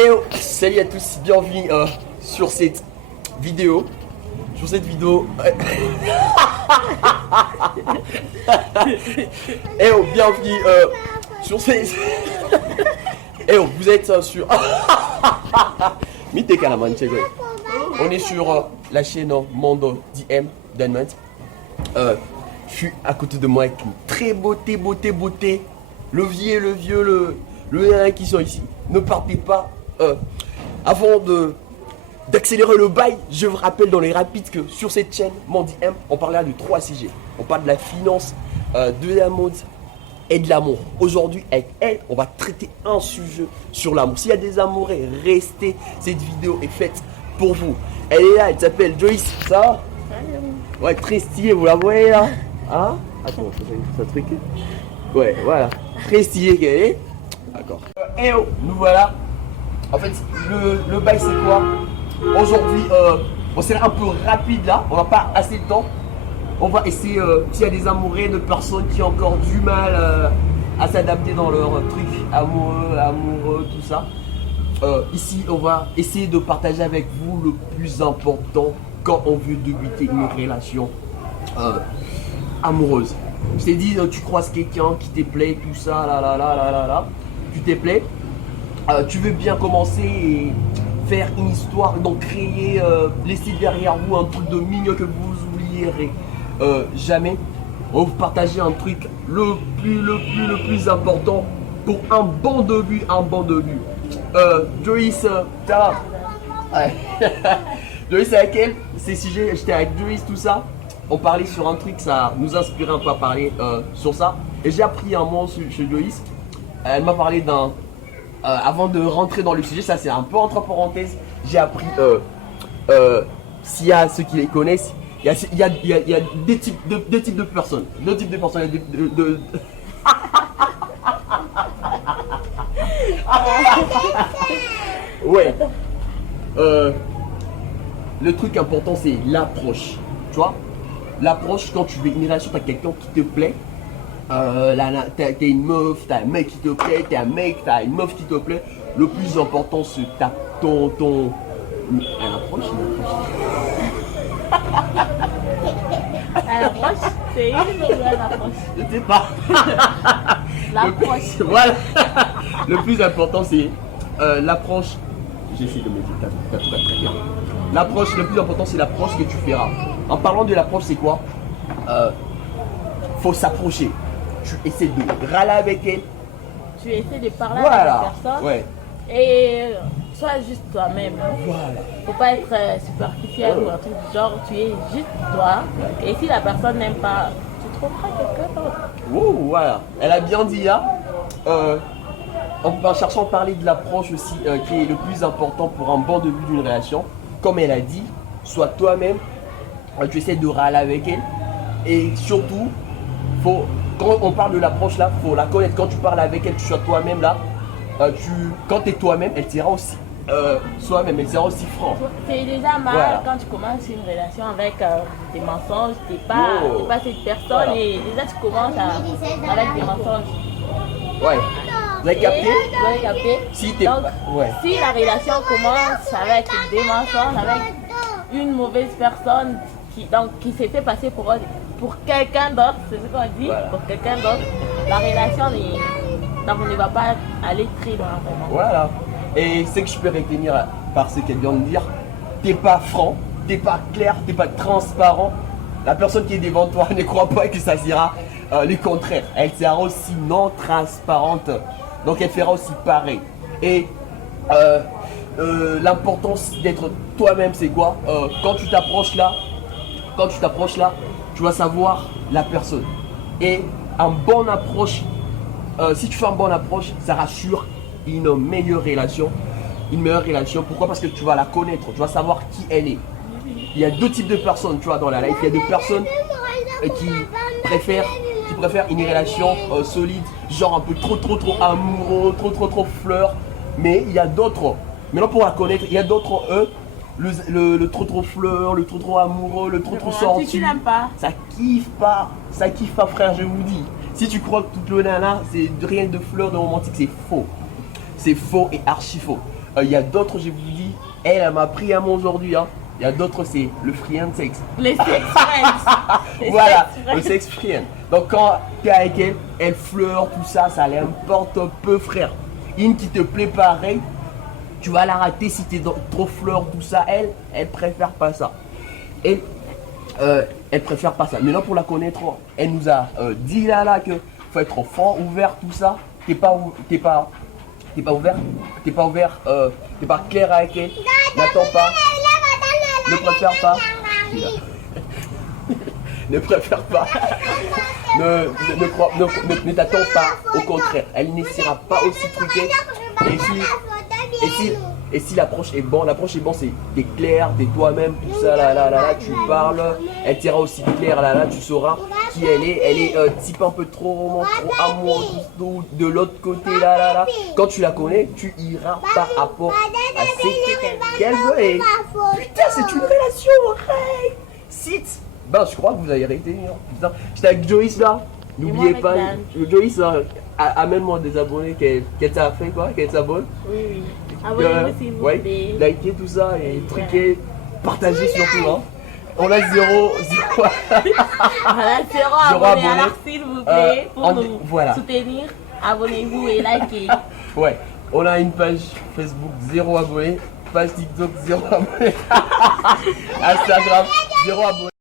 Hello, salut à tous, bienvenue sur cette vidéo. Hello, bienvenue sur cette... Hello, vous êtes sur... On est sur la chaîne Mondo DM Diamond. Je suis à côté de moi avec une très beauté. Le vieux, le qui sont ici. Ne partez pas. Avant d'accélérer le bail, je vous rappelle dans les rapides que sur cette chaîne Mondo DM, on parlera de 3 sujets. On parle de la finance, de la mode et de l'amour. Aujourd'hui, avec elle, on va traiter un sujet sur l'amour. S'il y a des amoureux, restez. Cette vidéo est faite pour vous. Elle est là, elle s'appelle Joyce. Ça va? Ouais, très stylée, vous la voyez là? Hein? Attends, ça truc. Ouais, voilà. Très stylée qu'elle est. D'accord. Hello, nous voilà. En fait, le bail c'est quoi? Aujourd'hui, on sera un peu rapide là. On n'a pas assez de temps. On va essayer, s'il y a des amoureux, de personnes qui ont encore du mal à s'adapter dans leur truc amoureux, tout ça. Ici, on va essayer de partager avec vous le plus important quand on veut débuter une relation amoureuse. Je t'ai dit, tu croises quelqu'un qui te plaît, tout ça, tu te plais, tu veux bien commencer et faire une histoire, donc créer, laisser derrière vous un truc de mignon que vous oublierez jamais. On va vous partager un truc le plus important pour un bon début, Joyce, t'as... Ouais. Joyce avec elle, ces sujets, j'étais avec Joyce, tout ça. On parlait sur un truc, ça nous inspirait un peu à parler sur ça. Et j'ai appris un mot chez Joyce. Elle m'a parlé d'un... avant de rentrer dans le sujet, ça c'est un peu entre parenthèses. J'ai appris, s'il y a ceux qui les connaissent, il y a deux types de personnes. Deux types de personnes. Ouais. Le truc important c'est l'approche. Tu vois? L'approche quand tu veux une relation, t'as quelqu'un qui te plaît. T'as une meuf, t'as un mec qui te plaît, t'as un mec, t'as une meuf qui te plaît. Le plus important c'est ton... Elle approche. Elle approche, c'est une ou elle approche? Je sais pas. L'approche. Voilà. Le plus important c'est l'approche. J'essaie de me dire, t'as tout très bien. L'approche, le plus important c'est l'approche que tu feras. En parlant de l'approche, c'est quoi? Faut s'approcher. Tu essaies de râler avec elle. Tu essaies de parler Voilà. avec la personne. Ouais. Et sois juste toi-même. Voilà. Faut pas être superficiel ou un truc du genre, tu es juste toi. Et si la personne n'aime pas, tu trouveras quelqu'un d'autre. Wow, voilà. Elle a bien dit là. En cherchant à parler de l'approche aussi, qui est le plus important pour un bon début d'une relation. Comme elle a dit, sois toi-même. Tu essaies de râler avec elle. Et surtout, quand on parle de l'approche là, faut la connaître. Quand tu parles avec elle, tu sois toi-même là. Quand tu es toi-même, elle sera aussi soi-même, elle sera aussi franc. C'est déjà mal Voilà. quand tu commences une relation avec des mensonges, t'es pas cette personne Voilà. et déjà tu commences avec des mensonges. Ouais. Vous avez capté? Vous avez capté? Si t'es Donc, pas... Ouais. si la relation commence avec des mensonges, avec une mauvaise personne qui s'est fait passer pour quelqu'un d'autre, c'est ce qu'on dit, Voilà. pour quelqu'un d'autre, la relation ne va pas aller très loin vraiment. Voilà. Et ce que je peux retenir par ce qu'elle vient de dire, t'es pas franc, t'es pas clair, t'es pas transparent. La personne qui est devant toi ne croit pas que ça sera le contraire. Elle sera aussi non transparente. Donc elle fera aussi pareil. Et l'importance d'être toi-même, c'est quoi? Quand tu t'approches là, tu vas savoir la personne. Et un bon approche, si tu fais une bonne approche, ça rassure une meilleure relation. Pourquoi? Parce que tu vas la connaître, tu vas savoir qui elle est. Il y a deux types de personnes, tu vois, dans la life. Il y a des personnes qui préfèrent une relation solide, genre un peu trop amoureux, trop fleur. Mais il y a d'autres, maintenant pour la connaître, il y a d'autres, le trop fleur, le trop amoureux, le trop sorti. Tu n'aimes pas. Ça kiffe pas, frère, je vous dis. Si tu crois que toute le nana, c'est rien de fleurs, de romantique, c'est faux. C'est faux et archi faux. Il y a d'autres, je vous dis, elle m'a appris à moi aujourd'hui. Hein. Il y a d'autres, c'est le free and sex. Les sex friends. Les Voilà, sex friends. le sex friend. Donc quand tu es avec elle, elle fleure, tout ça, ça l'importe peu, frère. Une qui te plaît pareil, tu vas la rater si tu es trop fleur, tout ça. Elle préfère pas ça. Elle préfère pas ça. Maintenant, pour la connaître, elle nous a dit là que faut être franc, ouvert, tout ça. T'es pas ouvert, t'es pas clair avec elle. N'attends pas, ne préfère pas. Ne préfère pas. Ne t'attends pas. Au contraire, elle ne sera pas aussi truquée. Et si l'approche est bonne, c'est t'es clair, t'es toi-même, tout ça, là, tu parles, elle t'ira aussi claire, là, tu sauras qui elle est type un peu trop roman, trop amour, de l'autre côté, là. Quand tu la connais, tu iras par rapport à ce qu'elle veut et putain, c'est une relation, hey! Sit! Ben, je crois que vous avez arrêté, hein. Putain, j'étais avec Joyce là, n'oubliez pas, Joyce là, amène-moi des abonnés qu'elle t'a fait quoi, qu'elle s'abonne. Oui. Abonnez-vous s'il vous plaît. Likez tout ça et truquez, partagez surtout. Hein. On a zéro abonnés. Alors s'il vous plaît, pour nous voilà. soutenir, abonnez-vous et likez. Ouais, on a une page Facebook 0 abonnés, page TikTok 0 abonnés, Instagram 0 abonnés.